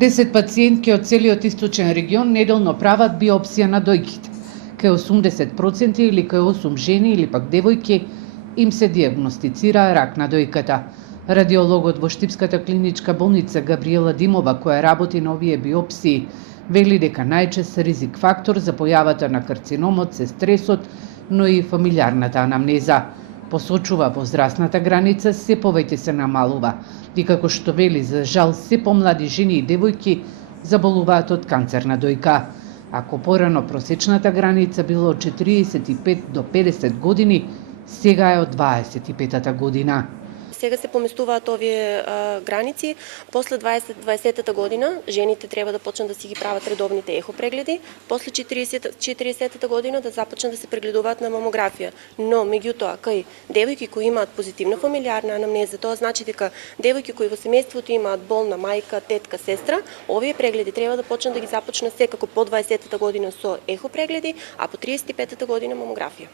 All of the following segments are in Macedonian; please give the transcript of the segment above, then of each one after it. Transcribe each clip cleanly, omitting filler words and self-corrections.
10 пациентки од целиот источен регион неделно прават биопсија на дојките. Кај 80% или кај 8 жени или пак девојки им се дијагностицира рак на дојката. Радиологот во Штипската клиничка болница Габриела Димова, која работи на овие биопсии, вели дека најчест ризик фактор за појавата на карциномот се стресот, но и фамилиарната анамнеза. Посочува возрастната граница се повеќе се намалува, и како што вели, за жал се помлади жени и девојки заболуваат од канцер на дојка. Ако порано просечната граница било од 45 до 50 години, сега е од 25-та година. Сега се поместуваат овие граници. После 20-та година жените треба да почнат да си ги прават редовните ехопрегледи, после 40-та година да започнат да се прегледуваат на мамографија. Но меѓутоа кај девојки кои имаат позитивна фамилиарна анамнеза, тоа значи дека девојки кои во семејството имаат болна мајка, тетка, сестра, овие прегледи треба да почнат да ги започнат секако по 20-та година со ехопрегледи, а по 35-та година мамографија.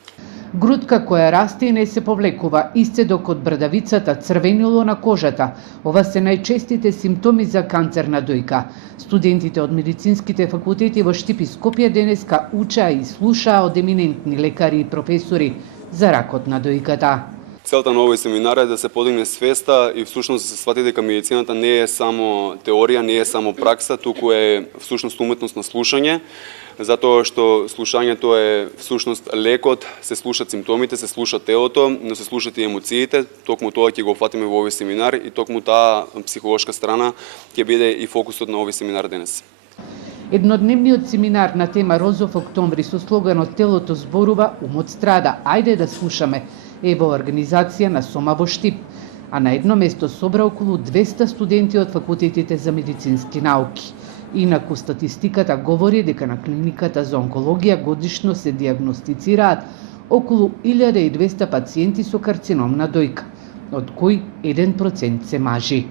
Грудка која расте и не се повлекува, исцедок од брадавицата, црвенило на кожата. Ова се најчестите симптоми за канцер на дојка. Студентите од медицинските факултети во Штип и Скопје денеска учаа и слушаа од еминентни лекари и професори за ракот на дојката. Целта на овој семинар е да се подигне свеста и всушност да се свати дека медицината не е само теорија, не е само пракса, туку е всушност уметност на слушање, затоа што слушањето е всушност лекот, се слушаат симптомите, се слуша телото, но се слушаат и емоциите. Токму тоа ќе го фатиме во овој семинар и токму таа психолошка страна ќе биде и фокусот на овој семинар денес. Еднодневниот семинар на тема Розов октомври со слоганот "Телото зборува, умот страда, ајде да слушаме" е во организација на СОМА во Штип, а на едно место собра околу 200 студенти од факултетите за медицински науки. Инаку статистиката говори дека на клиниката за онкологија годишно се дијагностицираат околу 1200 пациенти со карцином на дојка, од кои 1% се мажи.